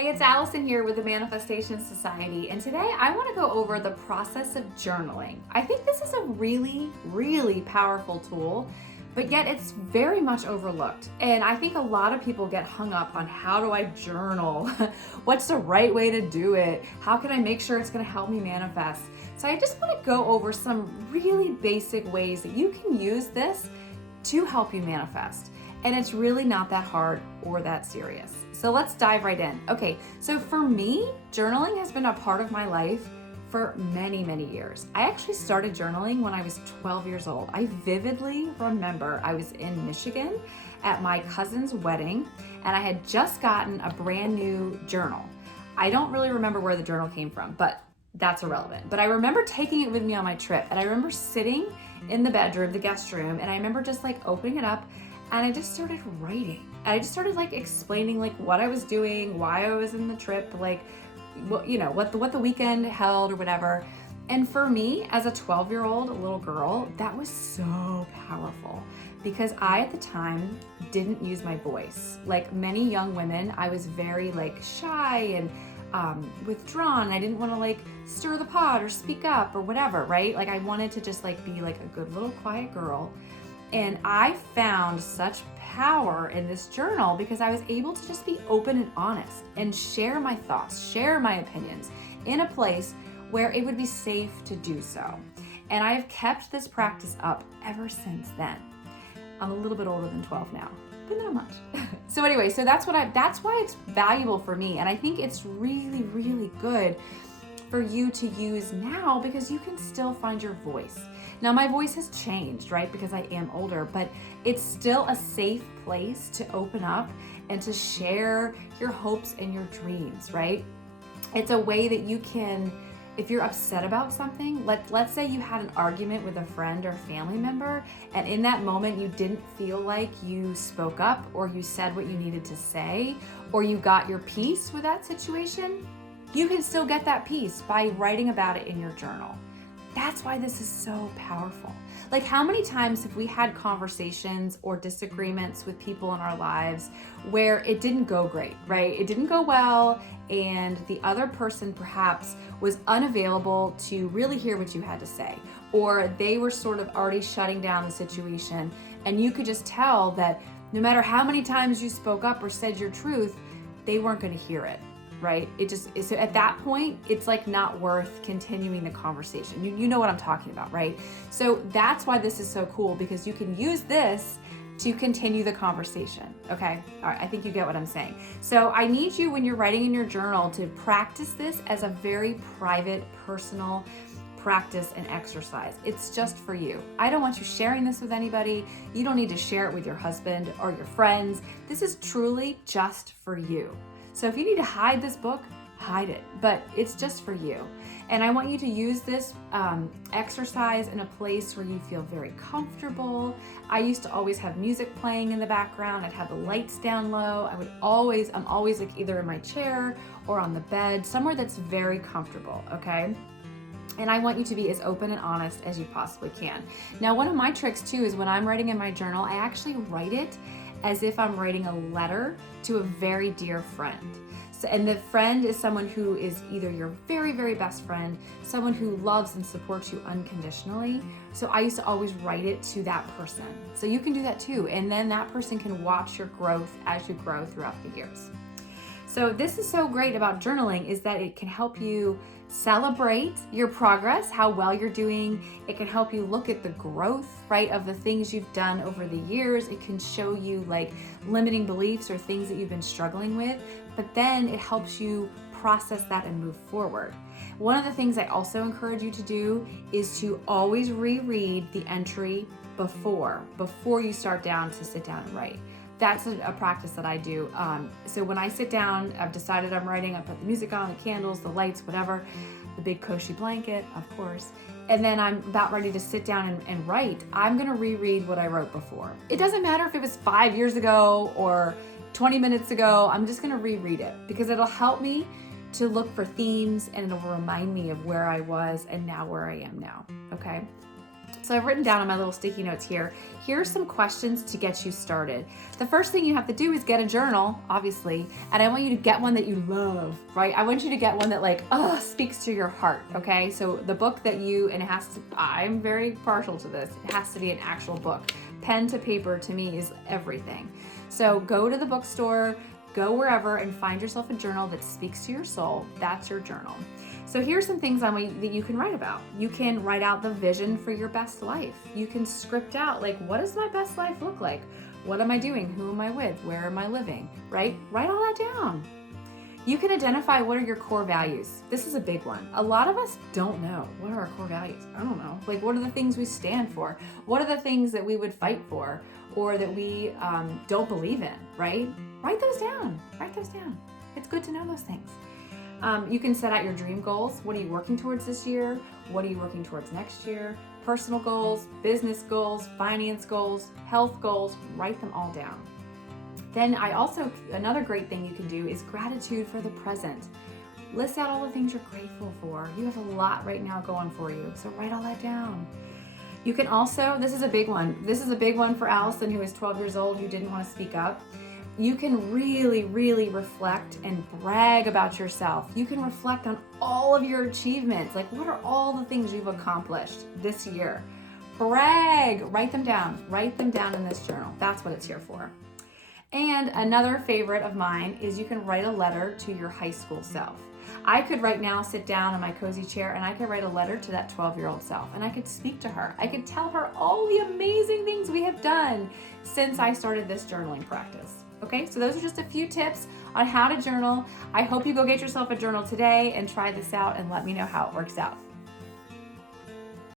Hey, it's Allison here with the Manifestation Society, and today I want to go over the process of journaling. I think this is a really powerful tool, but yet it's very much overlooked. And I think a lot of people get hung up on how do I journal? What's the right way to do it? How can I make sure it's going to help me manifest? So I just want to go over some really basic ways that you can use this to help you manifest. And it's really not that hard or that serious. So let's dive right in. Okay, so for me, journaling has been a part of my life for many years. I actually started journaling when I was 12 years old. I vividly remember I was in Michigan at my cousin's wedding, and I had just gotten a brand new journal. I don't really remember where the journal came from, but that's irrelevant. But I remember taking it with me on my trip, and I remember sitting in the bedroom, the guest room, and I remember just like opening it up, and I just started writing. I just started like explaining like what I was doing, why I was in the trip, like what the weekend held or whatever. And for me, as a 12-year-old little girl, that was so powerful because I at the time didn't use my voice. Like many young women, I was very like shy and withdrawn. I didn't want to like stir the pot or speak up or whatever, right? Like I wanted to just like be like a good little quiet girl. And I found such power in this journal because I was able to just be open and honest and share my thoughts, share my opinions in a place where it would be safe to do so. And I have kept this practice up ever since then. I'm a little bit older than 12 now, but not much. So anyway, so that's why it's valuable for me. And I think it's really good for you to use now because you can still find your voice. Now my voice has changed, right? Because I am older, but it's still a safe place to open up and to share your hopes and your dreams, right? It's a way that you can, if you're upset about something, let's say you had an argument with a friend or family member, and in that moment you didn't feel like you spoke up or you said what you needed to say, or you got your peace with that situation, you can still get that peace by writing about it in your journal. That's why this is so powerful. Like how many times have we had conversations or disagreements with people in our lives where it didn't go great, right? It didn't go well, and the other person perhaps was unavailable to really hear what you had to say, or they were sort of already shutting down the situation, and you could just tell that no matter how many times you spoke up or said your truth, they weren't going to hear it. Right? So at that point, it's like not worth continuing the conversation. You know what I'm talking about, right? So that's why this is so cool, because you can use this to continue the conversation. Okay. All right. I think you get what I'm saying. So I need you, when you're writing in your journal, to practice this as a very private, personal practice and exercise. It's just for you. I don't want you sharing this with anybody. You don't need to share it with your husband or your friends. This is truly just for you. So if you need to hide this book, hide it, but it's just for you. And I want you to use this exercise in a place where you feel very comfortable. I used to always have music playing in the background. I'd have the lights down low. I'm always like either in my chair or on the bed, somewhere that's very comfortable, okay? And I want you to be as open and honest as you possibly can. Now, one of my tricks too is when I'm writing in my journal, I actually write it as if I'm writing a letter to a very dear friend. So, and the friend is someone who is either your very best friend, someone who loves and supports you unconditionally. So I used to always write it to that person. So you can do that too. And then that person can watch your growth as you grow throughout the years. So this is so great about journaling, is that it can help you celebrate your progress, how well you're doing. It can help you look at the growth, right, of the things you've done over the years. It can show you like limiting beliefs or things that you've been struggling with, but then it helps you process that and move forward. One of the things I also encourage you to do is to always reread the entry before you start down to sit down and write. That's a practice that I do. So when I sit down, I've decided I'm writing, I put the music on, the candles, the lights, whatever, the big Koshi blanket, of course, and then I'm about ready to sit down and write. I'm gonna reread what I wrote before. It doesn't matter if it was 5 years ago or 20 minutes ago, I'm just gonna reread it because it'll help me to look for themes and it'll remind me of where I was and now where I am now, okay? So I've written down on my little sticky notes here, here's some questions to get you started. The first thing you have to do is get a journal, obviously, and I want you to get one that you love, right? I want you to get one that like, speaks to your heart, okay? So the book that and it has to, I'm very partial to this, it has to be an actual book. Pen to paper to me is everything. So go to the bookstore, go wherever and find yourself a journal that speaks to your soul. That's your journal. So here's some things that you can write about. You can write out the vision for your best life. You can script out, like, what does my best life look like? What am I doing? Who am I with? Where am I living? Right? Write all that down. You can identify what are your core values. This is a big one. A lot of us don't know. What are our core values? I don't know. Like, what are the things we stand for? What are the things that we would fight for or that we don't believe in, right? Write those down. Write those down. It's good to know those things. You can set out your dream goals. What are you working towards this year? What are you working towards next year? Personal goals, business goals, finance goals, health goals. Write them all down. Then another great thing you can do is gratitude for the present. List out all the things you're grateful for. You have a lot right now going for you, so write all that down. You can also, this is a big one. This is a big one for Allison, who is 12 years old, who didn't want to speak up. You can really, really reflect and brag about yourself. You can reflect on all of your achievements. Like, what are all the things you've accomplished this year? Brag, write them down. Write them down in this journal. That's what it's here for. And another favorite of mine is you can write a letter to your high school self. I could right now sit down in my cozy chair and I could write a letter to that 12-year-old self and I could speak to her. I could tell her all the amazing things we have done since I started this journaling practice. Okay, so those are just a few tips on how to journal. I hope you go get yourself a journal today and try this out and let me know how it works out.